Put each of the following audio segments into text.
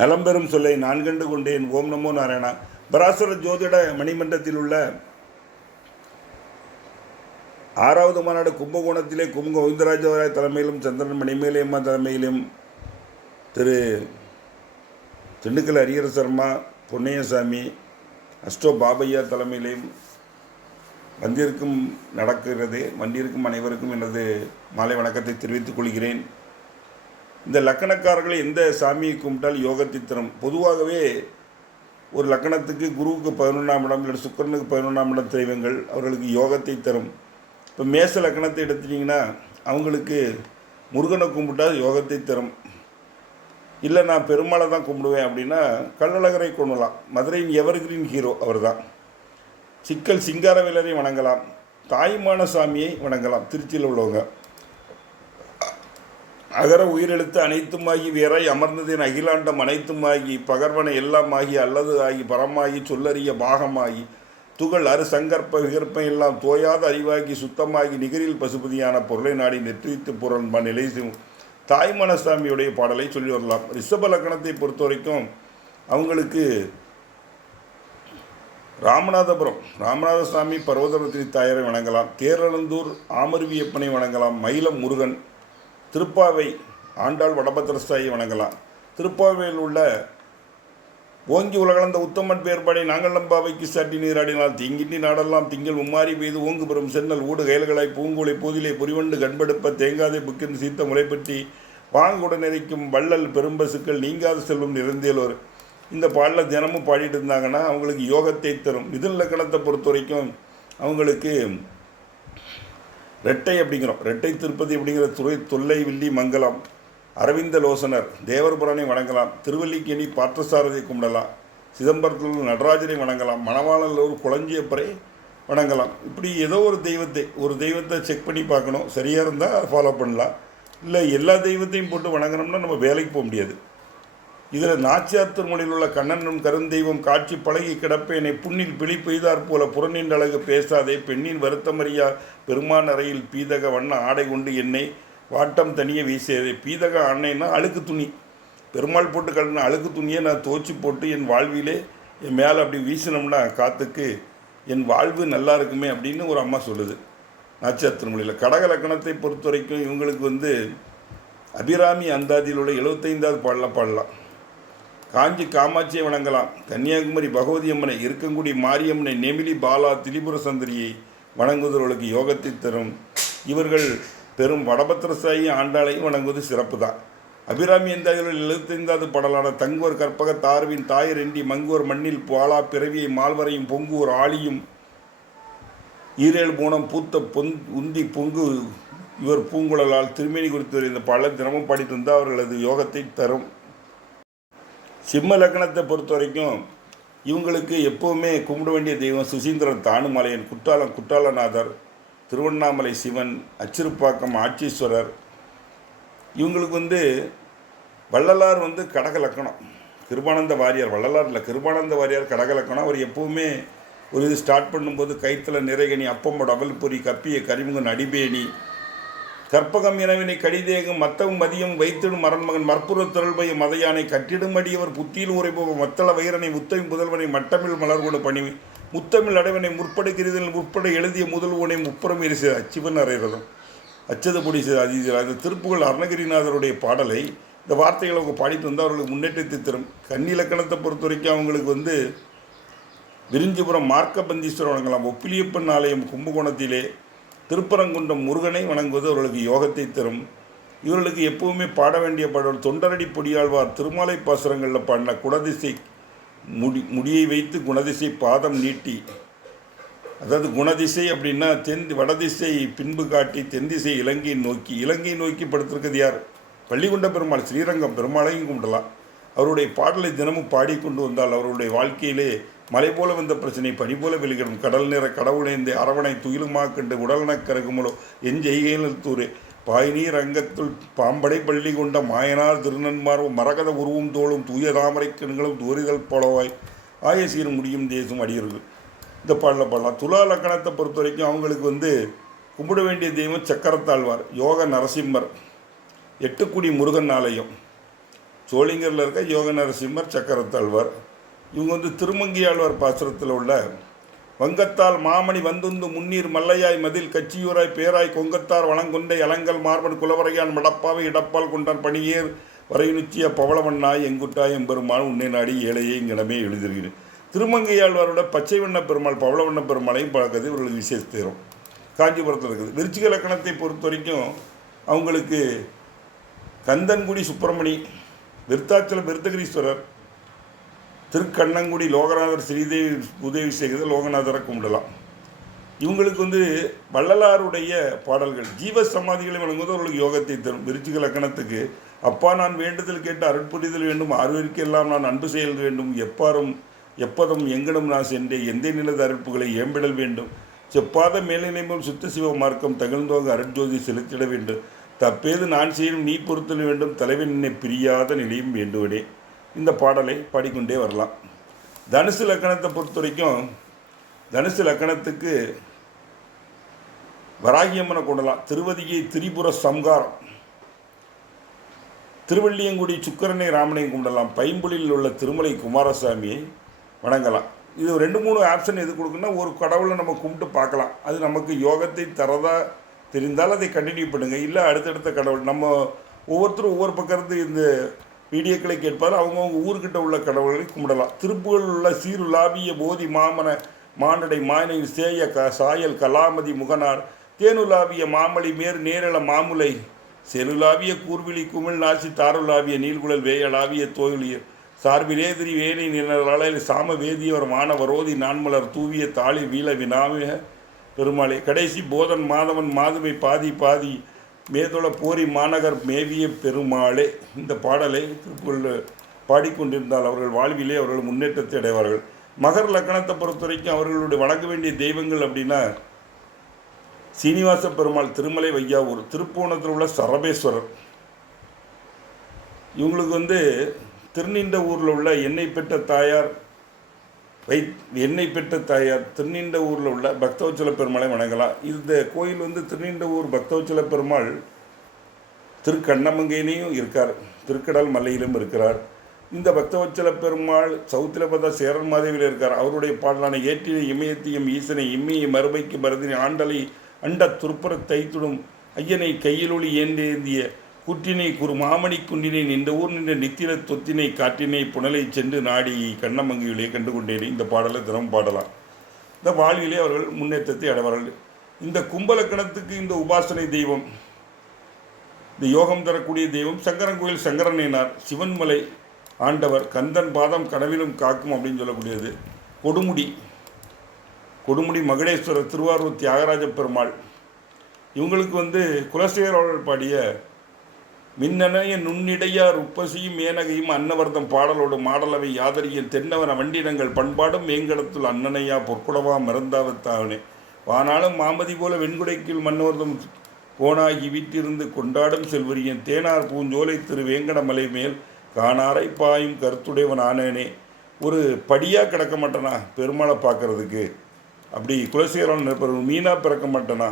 நலம்பெறும் சொல்லை நான் கண்டு கொண்டேன். ஓம் நமோ நாராயணா. பராசர ஜோதிட மணிமண்டத்தில் உள்ள 6வது மாநாடு கும்பகோணத்திலே கோவிந்தராஜவராய் தலைமையிலும் சந்திரன் மணிமேலையம்மா தலைமையிலும் திரு திண்டுக்கல் ஹரிஹர சர்மா பொன்னையசாமி அஸ்டோ பாபையா தலைமையிலும் வந்திருக்கும் நடக்கிறது. வந்திருக்கும் அனைவருக்கும் எனது மாலை வணக்கத்தை தெரிவித்துக் கொள்கிறேன். இந்த லக்கணக்காரர்கள் எந்த சாமியை கும்பிட்டால் யோகத்தை தரும்? பொதுவாகவே ஒரு லக்கணத்துக்கு குருவுக்கு 11ஆம் இடம் இல்லை சுக்கிரனுக்கு 11ஆம் இடம் தெய்வங்கள் அவர்களுக்கு யோகத்தை தரும். இப்போ மேச லக்கணத்தை எடுத்துட்டிங்கன்னா அவங்களுக்கு முருகனை கும்பிட்டால் யோகத்தை தரும். இல்லை நான் பெருமாளை தான் கும்பிடுவேன் அப்படின்னா கள்ளழகரை கொள்ளலாம். மதுரையின் எவர்கிரீன் ஹீரோ அவர் தான். சிக்கல் சிங்காரவேலரை வணங்கலாம். தாய்மான சாமியை வணங்கலாம். திருச்சியில் உள்ளவங்க அகர உயிரெழுத்து அனைத்துமாகி வேறாய் அமர்ந்ததின் அகிலாண்டம் அனைத்துமாகி பகர்வன எல்லாமாகி அல்லது ஆகி பரமாகி சொல்லறிய பாகமாகி துகள் அரு சங்கற்ப விகற்பம் எல்லாம் தோயாத அறிவாகி சுத்தமாகி நிகரில் பசுபதியான பொருளை நாடி நெற்றித்து புறன்பா நிலை தாய்மனசாமியுடைய பாடலை சொல்லி வரலாம். ரிஷப லக்கணத்தை பொறுத்த வரைக்கும் அவங்களுக்கு ராமநாத சாமி பர்வதவர்த்தினி தாயாரை வணங்கலாம். தேரழந்தூர் ஆமருவியப்பனை வணங்கலாம். மயிலம் முருகன், திருப்பாவை ஆண்டாள் வடபத்திரஸ்தாயை வணங்கலாம். திருப்பாவையில் உள்ள ஓங்கி உலகளந்த உத்தமன் பேர்பாடை நாங்கள் நம்பாவைக்கு சாட்டி நீராடினால் தீங்கின்றி நாடெல்லாம் திங்கள் மும்மாறி பெய்து ஓங்கு பெறும் சென்னல் ஊடு கயல்களாய் பூங்குலை போதிலே பொறிவண்டு கண்பெடுப்ப தேங்காதை புக்கின் சீத்த முளைப்பற்றி வாங்குடன் நெறிக்கும் வள்ளல் பெரும்பசுக்கள் நீங்காத செல்வம் நிறைந்தேலோர். இந்த பாடலில் தினமும் பாடிட்டு இருந்தாங்கன்னா அவங்களுக்கு யோகத்தை தரும். மிதுன லக்கணத்தை பொறுத்த வரைக்கும் அவங்களுக்கு ரெட்டை திருப்பதி அப்படிங்கிற தொல்லை வில்லி மங்கலம் அரவிந்த லோசனர் தேவர்புரனை வணங்கலாம். திருவல்லிக்கேணி பார்த்தசாரதியை கும்பிடலாம். சிதம்பரத்தில் நடராஜனை வணங்கலாம். மணவாளர் ஒரு குளஞ்சியப்பரை வணங்கலாம். இப்படி ஏதோ ஒரு தெய்வத்தை செக் பண்ணி பார்க்கணும். சரியாக இருந்தால் அதை ஃபாலோ பண்ணலாம். இல்லை எல்லா தெய்வத்தையும் போட்டு வணங்கினோம்னா நம்ம வேலைக்கு போக முடியாது. இதில் நாச்சியார் திருமொழியில் உள்ள கண்ணனும் கருந்தெய்வம் காட்சி பழகி கிடப்பேனை புண்ணில் பிழி பெய்தார் போல புறநின் அழகு பேசாதே பெண்ணின் வருத்தமறியா பெருமான் அறையில் பீதக வண்ண ஆடை கொண்டு என்னை வாட்டம் தனியே வீசியது. பீதக ஆண்ணைன்னா அழுக்கு துணி. பெருமாள் போட்டு கலந்த அழுக்கு துணியை நான் துவச்சி போட்டு என் வாழ்விலே என் மேலே அப்படி வீசினோம்னா காற்றுக்கு என் வாழ்வு நல்லா இருக்குமே அப்படின்னு ஒரு அம்மா சொல்லுது நாச்சியார் திருமொழியில். கடக லக்கணத்தை பொறுத்த வரைக்கும் இவங்களுக்கு அபிராமி அந்தாதியில் உள்ள 75வது பாடலாம். காஞ்சி காமாட்சியை வணங்கலாம். கன்னியாகுமரி பகவதி அம்மனை, இருக்கங்குடி மாரியம்மனை, நெமிலி பாலா திரிபுர சந்திரியை வணங்குவதற்கு யோகத்தை தரும். இவர்கள் பெரும் வடபத்திரசாயி ஆண்டாளையும் வணங்குவது சிறப்பு தான். அபிராமி அந்தாதியில் 75வது பாடலான தங்குவர் கற்பக தார்வின் தாயர் எண்டி மங்குவர் மண்ணில் பாலா பிறவியை மால்வரையும் பொங்குவர் ஆளியும் ஈரேழு பூனம் பூத்த உந்தி பொங்கு இவர் பூங்குழலால் திருமேனி குறித்து இந்த பாடலை தினமும் படித்து வந்தால் அவர்களது யோகத்தை தரும். சிம்ம லக்கணத்தை பொறுத்த வரைக்கும் இவங்களுக்கு எப்போவுமே கும்பிட வேண்டிய தெய்வம் சுசீந்திரன் தானுமலையன், குற்றாலநாதர், திருவண்ணாமலை சிவன், அச்சிறுப்பாக்கம் ஆட்சீஸ்வரர். இவங்களுக்கு வள்ளலார் கடக லக்கணம். கிருபானந்த வாரியார் வள்ளலார் இல்லை, கிருபானந்த வாரியார் கடக லக்கணம். அவர் எப்போவுமே ஒரு இது ஸ்டார்ட் பண்ணும்போது கைத்தில் நிறைகனி அப்பம் டபல் பொறி கப்பிய கரிமுகன் அடிபேணி கற்பகம் இனவினை கடிதேகம் மத்தவும் மதியம் வைத்திடும் மரண்மகன் மற்புற திரள்பய மதையானை கட்டிடும் அடியவர் புத்தியில் உரைபோக மத்தள வைரனை முத்தமிழ் முதல்வனை மட்டமிழ் மலர்கொடு பணிவு முத்தமிழ் அடைவனை முற்படுகிறதில் முற்பட எழுதிய முதல்வனை முப்புறம் எரிச அச்சிவன் அறைகிறதும் அச்சது பொடி அதீதர். அந்த திருப்புகழ் அருணகிரிநாதருடைய பாடலை இந்த வார்த்தைகளை அவங்க பாடிட்டு வந்தால் அவர்களுக்கு முன்னேற்றத்தை தரும். கன்னி இலக்கணத்தை பொறுத்த வரைக்கும் அவங்களுக்கு விரிஞ்சிபுரம் மார்க்கபந்தீஸ்வரர் வணங்கலாம். ஒப்பிலியப்பன் ஆலயம் கும்பகோணத்திலே திருப்பரங்குன்றம் முருகனை வணங்குவது அவர்களுக்கு யோகத்தை தரும். இவர்களுக்கு எப்பவுமே பாட வேண்டிய பாடல் தொண்டரடி பொடியாழ்வார் திருமாலை பாசுரங்களில் பாடின குணதிசை முடியை வைத்து குணதிசை பாதம் நீட்டி, அதாவது குணதிசை அப்படின்னா வடதிசை பின்பு காட்டி தென்திசை இலங்கை நோக்கி படுத்திருக்கிறது யார்? பள்ளிகொண்ட பெருமாள் ஸ்ரீரங்கம் பெருமாளையும் கும்பிடலாம். அவருடைய பாடலை தினமும் பாடிக்கொண்டு வந்தால் அவருடைய வாழ்க்கையிலே மலை போல வந்த பிரச்சனை பனி போல வெளியிடும். கடல் நிற கடவுளேந்தை அரவணை துயிலுமா கண்டு உடலனக் கருகுமலோ எஞ்செய்கையில் தூரே பாய்நீர் அங்கத்துள் பாம்படை பள்ளி கொண்ட மாயனார் திருநன்மார்வும் மரகத உருவும் தோளும் தூய தாமரை கண்களும் தூரிதல் போலவாய் ஆயசீர் முடியும் தேசும் அடியர்கள். இந்த பாடலை பாடலாம். துலா லக்கணத்தை பொறுத்த வரைக்கும் அவங்களுக்கு கும்பிட வேண்டிய தெய்வம் சக்கரத்தாழ்வார், யோக நரசிம்மர், எட்டுக்குடி முருகன் ஆலயம், சோளிங்கரில் இருக்க யோக நரசிம்மர் சக்கரத்தாழ்வார். இவங்க வந்து திருமங்கியாழ்வார் பாசுரத்தில் உள்ள வங்கத்தால் மாமணி வந்துந்து முன்னீர் மல்லையாய் மதில் கச்சியூராய் பேராய் கொங்கத்தார் வளங்கொண்டை அலங்கல் மார்பன் குலவரையான் மடப்பாவை இடப்பால் கொண்டான் பணியேர் வரையுச்சிய பவளவண்ணாய் எங்குட்டாய் எம்பெருமான் உன்னை நாடி ஏழையே இங்கிடமே எழுதிருக்கிறேன். திருமங்கையாழ்வாரோட பச்சை வண்ண பெருமாள் பவளவண்ண பெருமாளையும் பார்க்கறது இவர்களுக்கு விசேஷம். காஞ்சிபுரத்தில் இருக்குது. விருச்சிக லக்கணத்தை பொறுத்த வரைக்கும் அவங்களுக்கு கந்தன்குடி சுப்பிரமணி, விருத்தாச்சலம் விருத்தகிரீஸ்வரர், திருக்கண்ணங்குடி லோகநாதர், ஸ்ரீதேவி உதவி செய்கிறது லோகநாதரை கும்பிடலாம். இவங்களுக்கு வந்து வள்ளலாருடைய பாடல்கள் ஜீவ சமாதிகளை வழங்குவது அவர்களுக்கு யோகத்தை தரும். விருச்சிக லக்கணத்துக்கு அப்பா நான் வேண்டுதல் கேட்டு அருட்புரிதல் வேண்டும், ஆறுவருக்கு எல்லாம் நான் அன்பு செயல் வேண்டும், எப்பதும் எங்கனும் நான் சென்றே எந்த நிலத அருட்புகளை ஏம்பிடல் வேண்டும், செப்பாத மேலினைமும் சுத்த சிவ மார்க்கம் தகழ்ந்தோங்க அருட்ஜோதி செலுத்திட வேண்டும், தப்பேது நான் செய்யும் நீ பொறுத்தல் வேண்டும், தலைவன் என்னை பிரியாத நிலையும் வேண்டுவனே. இந்த பாடலை பாடிக்கொண்டே வரலாம். தனுசு லக்கணத்தை பொறுத்த வரைக்கும் தனுசு லக்கணத்துக்கு வராகியம்மனை கொண்டலாம். திருவதிகை திரிபுர சம்காரம், திருவள்ளியங்குடி சுக்கரனை ராமனை கும்பிடலாம். பைம்புலியில் உள்ள திருமலை குமாரசாமியை வணங்கலாம். இது 2-3 ஆப்ஷன் எது கொடுக்குன்னா ஒரு கடவுளை நம்ம கும்பிட்டு பார்க்கலாம். அது நமக்கு யோகத்தை தரதா தெரிந்தால் அதை கண்டினியூ பண்ணுங்கள். இல்லை அடுத்தடுத்த கடவுள் நம்ம ஒவ்வொருத்தரும் ஒவ்வொரு பக்கத்து இந்த வீடியோக்களை கேட்பார். அவங்கவுங்க ஊர்கிட்ட உள்ள கடவுள்களை கும்பிடலாம். திருப்புகள் உள்ள சீருலாவிய போதி மாமன மானடை மாயனை சேய சாயல் கலாமதி முகனார் தேனுலாவிய மாமலி மேர் நேரள மாமுலை செருளாவிய கூர்விழி குமிழ் நாசி தாருலாவிய நீள்குழல் வேயலாவிய தோழியர் சார்பிலேதிரி வேணி நிழலால் சாம வேதியவர் மானவரோதி நான்மலர் தூவிய தாளி வீழ வினாமிய பெருமாளே கடைசி போதன் மாதவன் மாதுமை பாதி பாதி மேதொள போரி மாநகர் மேவிய பெருமாளே. இந்த பாடலை திருப்புகள் பாடிக்கொண்டிருந்தால் அவர்கள் வாழ்விலே அவர்கள் முன்னேற்றத்தை அடைவார்கள். மகர் லக்கணத்தை பொறுத்த வரைக்கும் அவர்களுடைய வணங்க வேண்டிய தெய்வங்கள் அப்படின்னா சீனிவாச பெருமாள் திருமலை வையாவூர், திருப்போணத்தில் உள்ள சரபேஸ்வரர். இவங்களுக்கு வந்து திருநீண்ட ஊரில் உள்ள எண்ணெய் பெற்ற தாயார் திருநீண்ட ஊரில் உள்ள பக்தவச்சல பெருமாளை வணங்கலாம். இந்த கோயில் வந்து திருநீண்ட ஊர் பக்தவச்சல பெருமாள் திருக்கண்ணமங்கையிலையும் இருக்கார், திருக்கடல் மலையிலும் இருக்கிறார். இந்த பக்தவச்சல பெருமாள் சவுத்தில் பார்த்தா சேரன் மாதேவியில் இருக்கார். அவருடைய பாடலான ஏற்றினை இமயத்தையும் ஈசனை இம்மையை மறுபைக்கு மருதினை ஆண்டலை அண்ட துருப்புற தைத்துடும் ஐயனை கையிலொளி ஏந்தேந்திய குற்றினை குறு மாமணி குண்டினை இந்த ஊர் நின்ற நித்திர தொத்தினை காற்றினை புனலை சென்று நாடி கண்ணமங்கியிலே கண்டுகொண்டேனே. இந்த பாடலை தினம் பாடலாம். இந்த வாழ்விலே அவர்கள் முன்னேற்றத்தை அடைவார்கள். இந்த கும்பலக்கணத்துக்கு இந்த உபாசனை தெய்வம், இந்த யோகம் தரக்கூடிய தெய்வம் சங்கரன்கோயில் சங்கரனைனார், சிவன்மலை ஆண்டவர், கந்தன் பாதம் கனவிலும் காக்கும் அப்படின்னு சொல்லக்கூடியது. கொடுமுடி மகுடேஸ்வரர், திருவாரூர் தியாகராஜ பெருமாள். இவங்களுக்கு வந்து குலசேகரர்கள் பாடிய மின்னணைய நுண்ணிடையார் உப்பசியும் மேனகையும் அன்னவர்தம் பாடலோடு மாடலவை யாதரியின் தென்னவன வண்டினங்கள் பண்பாடும் மேங்கடத்துள் அன்னனையா பொற்குடவா மறந்தாவத்தாவனே வானாலும் மாமதி போல வெண்குடைக்குள் மன்னவர்தம் போனாகி வீட்டிருந்து கொண்டாடும் செல்வரியன் தேனார் பூஞ்சோலை திரு வேங்கடமலை மேல் காணாரை பாயும் கருத்துடையவன் ஆனேனே. ஒரு படியாக கிடக்க மாட்டேனா பெருமாளை பார்க்கறதுக்கு, அப்படி குலசேகரன் மீனாக பிறக்க மாட்டேனா.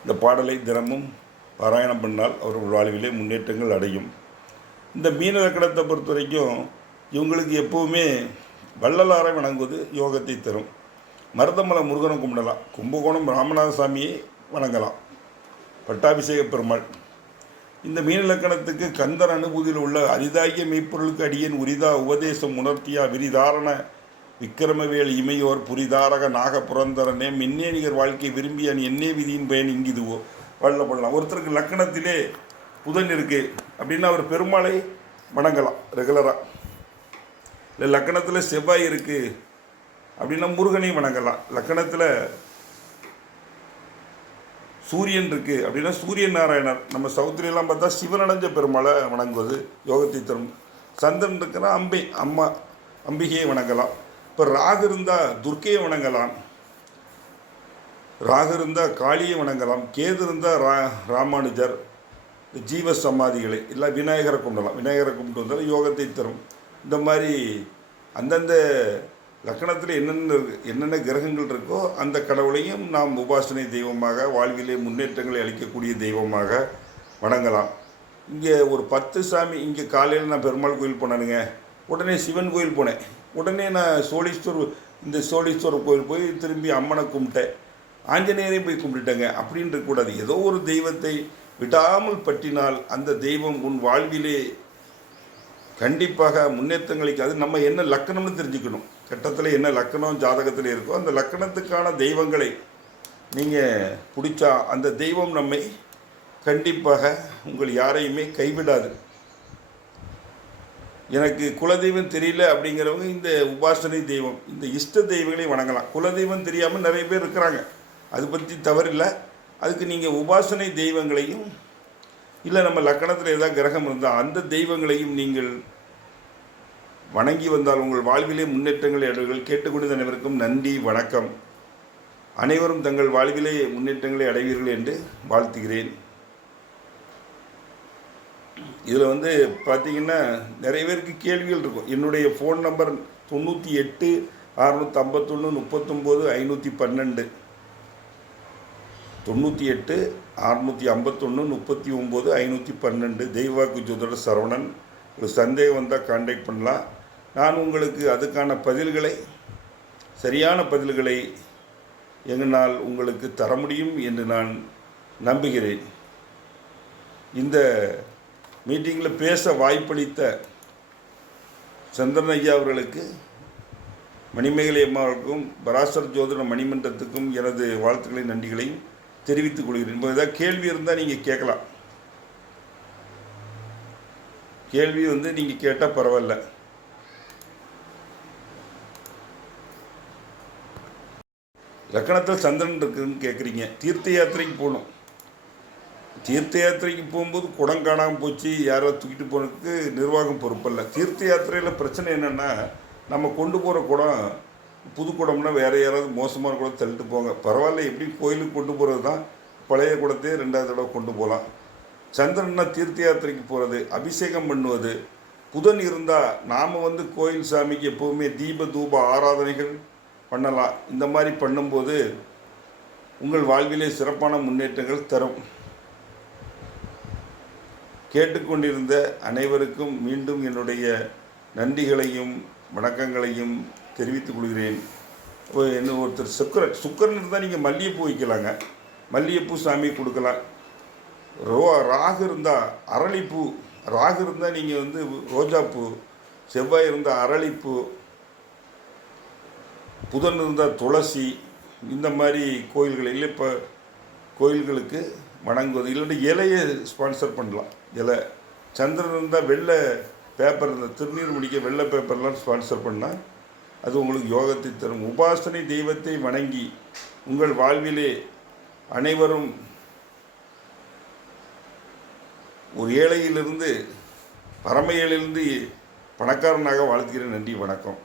இந்த பாடலை தினமும் பாராயணம் பண்ணால் அவர்கள் வாழ்விலே முன்னேற்றங்கள் அடையும். இந்த மீன லக்கணத்தை பொறுத்த வரைக்கும் இவங்களுக்கு எப்போவுமே வள்ளலாரை வணங்குவது யோகத்தை தரும். மருதமலை முருகனை கும்பிடலாம். கும்பகோணம் ராமநாத சாமியை வணங்கலாம். பட்டாபிஷேக பெருமாள். இந்த மீன லக்கணத்துக்கு கந்தர் அனுபூதியில் உள்ள அரிதாகிய மெய்ப்பொருளுக்கு அடியேன் உரிதா உபதேசம் உணர்த்தியா விரிதாரண விக்கிரமவேல் இமையோர் புரிதாரக நாக புரந்தரனே மின்னே நிகர் வாழ்க்கை விரும்பியான் என்னே விதியின் பயன் இங்கிதுவோ வள்ளப்படலாம். ஒருத்தருக்கு லக்கணத்திலே புதன் இருக்குது அப்படின்னா அவர் பெருமாளை வணங்கலாம் ரெகுலராக. இல்லை லக்கணத்தில் செவ்வாய் இருக்குது அப்படின்னா முருகனையும் வணங்கலாம். லக்கணத்தில் சூரியன் இருக்குது அப்படின்னா சூரிய நாராயணர். நம்ம சவுத்திரியெல்லாம் பார்த்தா சிவனடைஞ்ச பெருமாளை வணங்குவது யோகத்தை தரும். சந்திரன் இருக்குன்னா அம்பிகையை வணங்கலாம். இப்போ ராகு இருந்தால் துர்க்கையை வணங்கலாம், ராகு இருந்தால் காளியை வணங்கலாம், கேது இருந்தால் ராமானுஜர், ஜீவ சமாதிகளை இல்லை விநாயகரை கும்பிடலாம். விநாயகரை கும்பிட்டு வந்தாலும் யோகத்தை தரும். இந்த மாதிரி அந்தந்த லக்கணத்தில் என்னென்ன கிரகங்கள் இருக்கோ அந்த கடவுளையும் நாம் உபாசனை தெய்வமாக வாழ்விலே முன்னேற்றங்களை அளிக்கக்கூடிய தெய்வமாக வணங்கலாம். இங்கே ஒரு 10 சாமி, இங்கே காலையில் நான் பெருமாள் கோயில் போனேனுங்க, உடனே சிவன் கோயில் போனேன், உடனே நான் சோழீஸ்வரர் கோயில் போய் திரும்பி அம்மனை கும்பிட்டேன், ஆஞ்சநேயரையும் போய் கும்பிட்டுட்டேங்க அப்படின்னு இருக்கக்கூடாது. ஏதோ ஒரு தெய்வத்தை விடாமல் பற்றினால் அந்த தெய்வம் உன் வாழ்விலே கண்டிப்பாக முன்னேற்றங்களுக்கு, அது நம்ம என்ன லக்கணம்னு தெரிஞ்சுக்கணும். கட்டத்தில் என்ன லக்கணம் ஜாதகத்தில் இருக்கோ அந்த லக்கணத்துக்கான தெய்வங்களை நீங்கள் பிடிச்சா அந்த தெய்வம் நம்மை கண்டிப்பாக உங்கள் யாரையுமே கைவிடாது. எனக்கு குலதெய்வம் தெரியல அப்படிங்கிறவங்க இந்த உபாசனை தெய்வம், இந்த இஷ்ட தெய்வங்களை வணங்கலாம். குலதெய்வம் தெரியாமல் நிறைய பேர் இருக்கிறாங்க, அது பற்றி தவறில்லை. அதுக்கு நீங்கள் உபாசனை தெய்வங்களையும் இல்லை நம்ம லக்கணத்தில் ஏதாவது கிரகம் இருந்தால் அந்த தெய்வங்களையும் நீங்கள் வணங்கி வந்தால் உங்கள் வாழ்விலே முன்னேற்றங்களை அடைவீர்கள். கேட்டுக்கொண்டு அனைவருக்கும் நன்றி, வணக்கம். அனைவரும் தங்கள் வாழ்விலே முன்னேற்றங்களை அடைவீர்கள் என்று வாழ்த்துகிறேன். இதில் பார்த்திங்கன்னா நிறைய பேருக்கு கேள்விகள் இருக்கும். என்னுடைய ஃபோன் நம்பர் 98 651 39 512 98 651 39 512. தெய்வாக்கு ஜோதிடர் சரவணன். ஒரு சந்தேகம் வந்தால் கான்டாக்ட் பண்ணலாம். நான் உங்களுக்கு அதுக்கான பதில்களை, சரியான பதில்களை எங்களால் உங்களுக்கு தர முடியும் என்று நான் நம்புகிறேன். இந்த மீட்டிங்கில் பேச வாய்ப்பளித்த சந்திரன் ஐயா அவர்களுக்கு, மணிமேகலை அம்மா அவர்களுக்கும், பராசர் ஜோதிட மணிமன்றத்துக்கும் எனது வாழ்த்துக்களையும் நன்றிகளையும் தெரிவித்துக் கொள்கிறேன். இப்போ ஏதாவது கேள்வி இருந்தால் நீங்கள் கேட்கலாம். கேள்வி நீங்கள் கேட்டால் பரவாயில்ல. லக்கணத்தில் சந்திரன் இருக்குதுன்னு கேட்குறீங்க. தீர்த்த யாத்திரைக்கு போகணும். தீர்த்த யாத்திரைக்கு போகும்போது குடம் காணாமல் போச்சு, யாரோ தூக்கிட்டு போனதுக்கு நிர்வாகம் பொறுப்பல்ல. தீர்த்த யாத்திரையில் பிரச்சனை என்னென்னா, நம்ம கொண்டு போகிற குடம் புது குடம்னா வேறு யாராவது மோசமான குடம் தள்ளிட்டு போங்க, பரவாயில்ல, எப்படி கோயிலுக்கு கொண்டு போகிறது தான், பழைய குடத்தையே 2வது தடவை கொண்டு போகலாம். சந்திரன்னா தீர்த்த யாத்திரைக்கு போகிறது, அபிஷேகம் பண்ணுவது. புதன் இருந்தால் நாம் கோயில் சாமிக்கு எப்போவுமே தீப தூப ஆராதனைகள் பண்ணலாம். இந்த மாதிரி பண்ணும்போது உங்கள் வாழ்விலே சிறப்பான முன்னேற்றங்கள் தரும். கேட்டுக்கொண்டிருந்த அனைவருக்கும் மீண்டும் என்னுடைய நன்றிகளையும் வணக்கங்களையும் தெரிவித்துக் கொள்கிறேன். என்ன ஒருத்தர் சுக்கரன் இருந்தால் நீங்கள் மல்லிகைப்பூ வைக்கலாங்க, மல்லிகைப்பூ சாமி கொடுக்கலாம். ராகு இருந்தால் அரளிப்பூ, ராகு இருந்தால் நீங்கள் ரோஜாப்பூ, செவ்வாய் இருந்தால் அரளிப்பூ, புதன் இருந்தால் துளசி. இந்த மாதிரி கோயில்களில் இப்போ கோயில்களுக்கு வணங்குவது, இல்லைன்னா இலையை ஸ்பான்சர் பண்ணலாம். இலை. சந்திரன் இருந்தால் வெள்ளை பேப்பர், இந்த திருநீர் முடிக்க வெள்ளை பேப்பர்லாம் ஸ்பான்சர் பண்ணால் அது உங்களுக்கு யோகத்தை தரும். உபாசனை தெய்வத்தை வணங்கி உங்கள் வாழ்விலே அனைவரும் ஒரு ஏழையிலிருந்து பரம ஏழையிலிருந்து பணக்காரனாக வாழ்த்துகிறேன். நன்றி, வணக்கம்.